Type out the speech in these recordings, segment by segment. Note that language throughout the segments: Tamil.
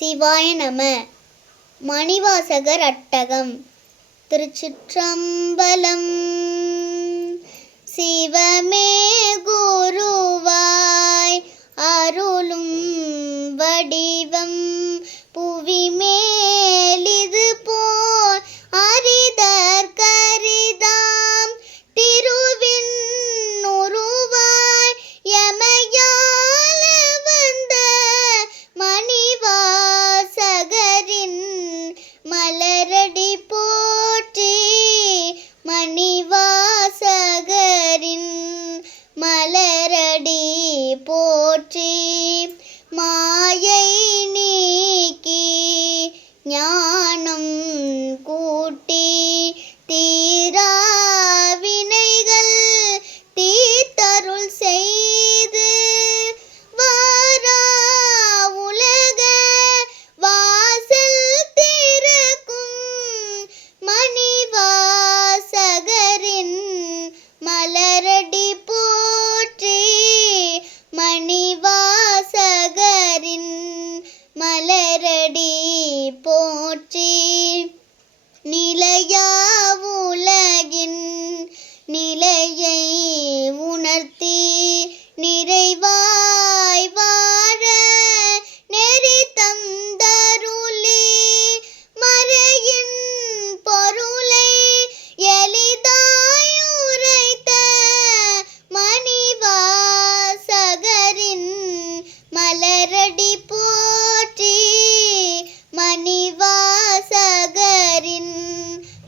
சிவாய நம. மணிவாசகர் அட்டகம். திருச்சிற்றம்பலம்.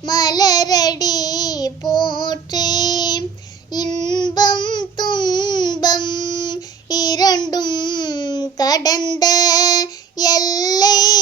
மலரடி போற்றே. இன்பம் துன்பம் இரண்டும் கடந்த எல்லை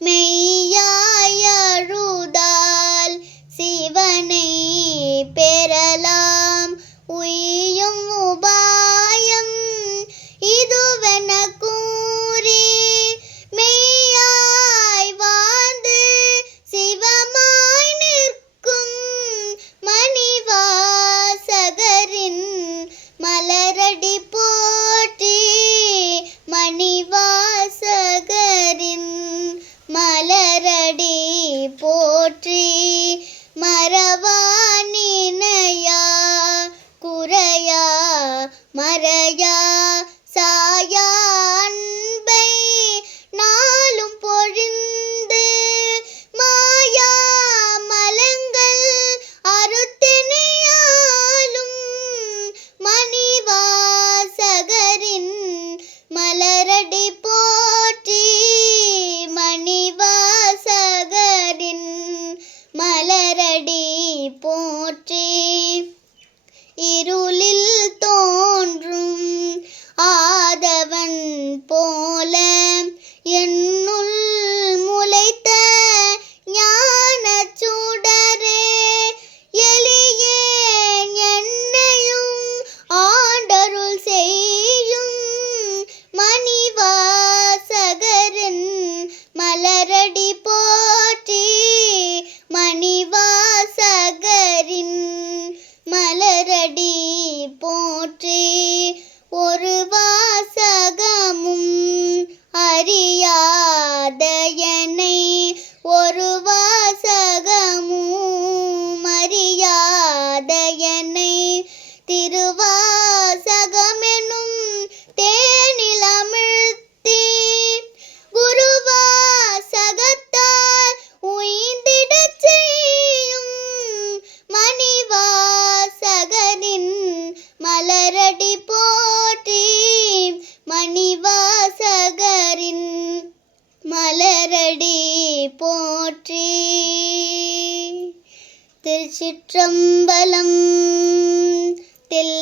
மெய்யாயழுதால் சிவனை பெறலாம். உயிர் என் திருச்சிற்றம்பலம். தில்லை